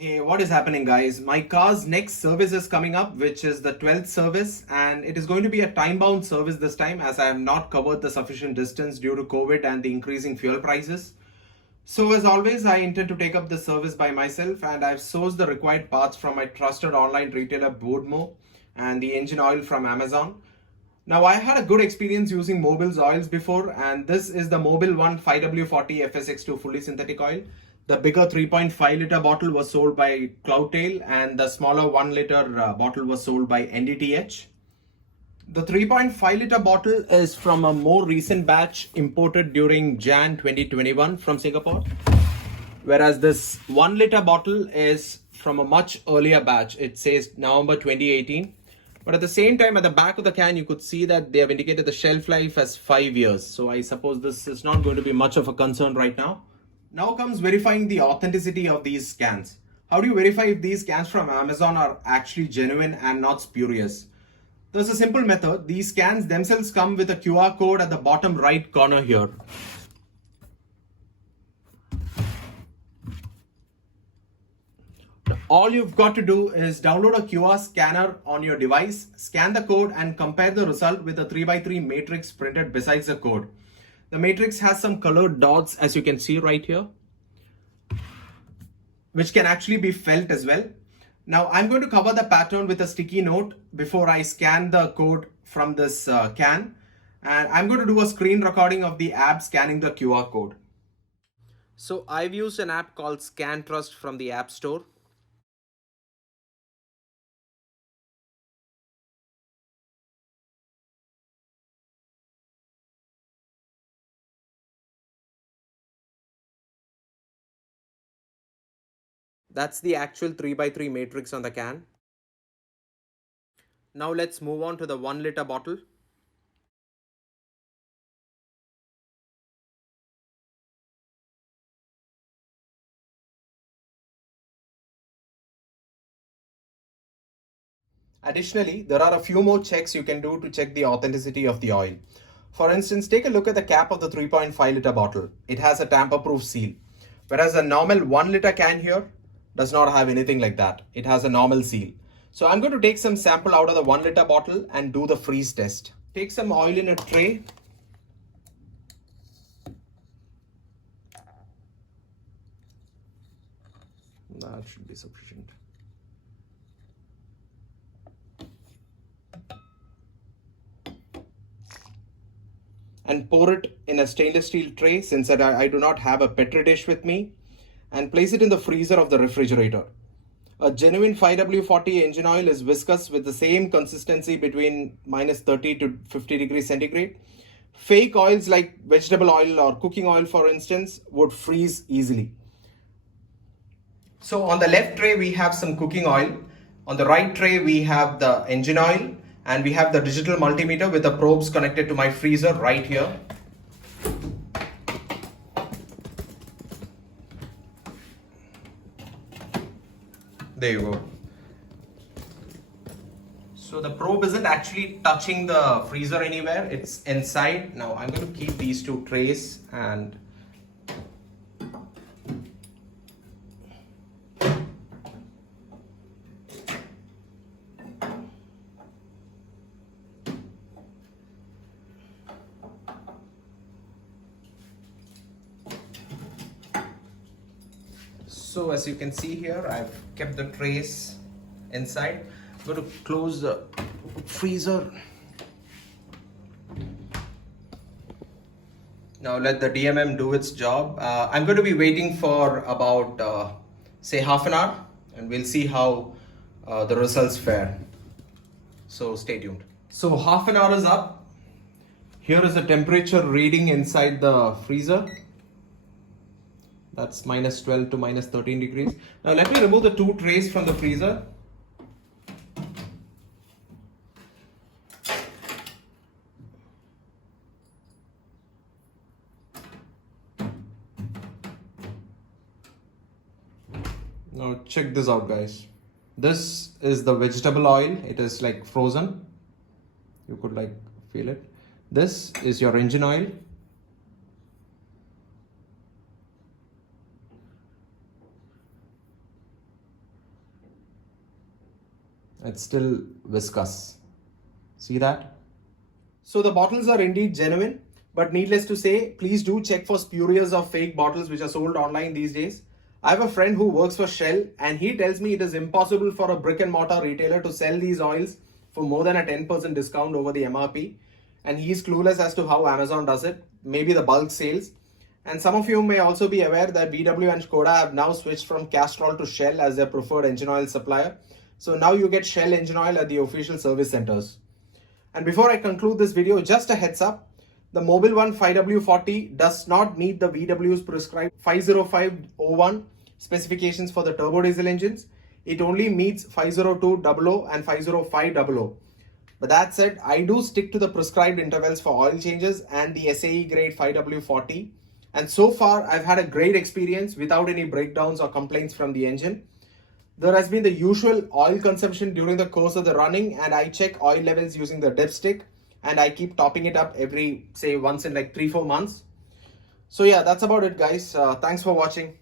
Hey, what is happening, guys? My car's next service is coming up, which is the 12th service, and it is going to be a time bound service this time as I have not covered the sufficient distance due to COVID and the increasing fuel prices. So, as always, I intend to take up the service by myself, and I've sourced the required parts from my trusted online retailer Boodmo and the engine oil from Amazon. Now, I had a good experience using Mobil's oils before, and this is the Mobil 1 5W40 FSX2 fully synthetic oil. The bigger 3.5 liter bottle was sold by Cloudtail, and the smaller 1 liter bottle was sold by NDTH. The 3.5 liter bottle is from a more recent batch imported during Jan 2021 from Singapore, whereas this 1 liter bottle is from a much earlier batch. It says November 2018. But at the same time, at the back of the can, you could see that they have indicated the shelf life as 5 years. So I suppose this is not going to be much of a concern right now. Now comes verifying the authenticity of these cans. How do you verify if these cans from Amazon are actually genuine and not spurious? There's a simple method. These cans themselves come with a QR code at the bottom right corner here. All you've got to do is download a QR scanner on your device, scan the code and compare the result with a 3x3 matrix printed besides the code. The matrix has some colored dots, as you can see right here, which can actually be felt as well. Now I'm going to cover the pattern with a sticky note before I scan the code from this can. And I'm going to do a screen recording of the app scanning the QR code. So I've used an app called Scan Trust from the App Store. That's the actual 3x3 matrix on the can. Now let's move on to the 1 liter bottle. Additionally, there are a few more checks you can do to check the authenticity of the oil. For instance, take a look at the cap of the 3.5 liter bottle. It has a tamper-proof seal, whereas a normal 1 liter can here does not have anything like that. It has a normal seal. So I'm going to take some sample out of the 1 liter bottle and do the freeze test. Take some oil in a tray. That should be sufficient. And pour it in a stainless steel tray, since I do not have a petri dish with me, and place it in the freezer of the refrigerator. A genuine 5W40 engine oil is viscous with the same consistency between minus 30 to 50 degrees centigrade. Fake oils like vegetable oil or cooking oil, for instance, would freeze easily. So on the left tray, we have some cooking oil. On the right tray, we have the engine oil, and we have the digital multimeter with the probes connected to my freezer right here. There you go. So the probe isn't actually touching the freezer anywhere, it's inside. Now I'm going to keep these two trays and so as you can see here, I've kept the trays inside. I'm going to close the freezer. Now let the DMM do its job. I'm going to be waiting for about say half an hour, and we'll see how the results fare. So stay tuned. So half an hour is up. Here is the temperature reading inside the freezer. That's minus 12 to minus 13 degrees. Now let me remove the two trays from the freezer. Now check this out, guys. This is the vegetable oil. It is like frozen. You could like feel it. This is your engine oil. It's still viscous. See that? So the bottles are indeed genuine, but needless to say, please do check for spurious or fake bottles which are sold online these days. I have a friend who works for Shell and he tells me it is impossible for a brick and mortar retailer to sell these oils for more than a 10% discount over the MRP. And he's clueless as to how Amazon does it, maybe the bulk sales. And some of you may also be aware that VW and Skoda have now switched from Castrol to Shell as their preferred engine oil supplier. So now you get Shell engine oil at the official service centers. And before I conclude this video, just a heads up, the Mobil 1 5W40 does not meet the VW's prescribed 50501 specifications for the turbo diesel engines. It only meets 50200 and 50500. But that said, I do stick to the prescribed intervals for oil changes and the SAE grade 5W40. And so far, I've had a great experience without any breakdowns or complaints from the engine. There has been the usual oil consumption during the course of the running, and I check oil levels using the dipstick, and I keep topping it up every, say, once in like 3-4 months. So yeah, that's about it, guys. Thanks for watching.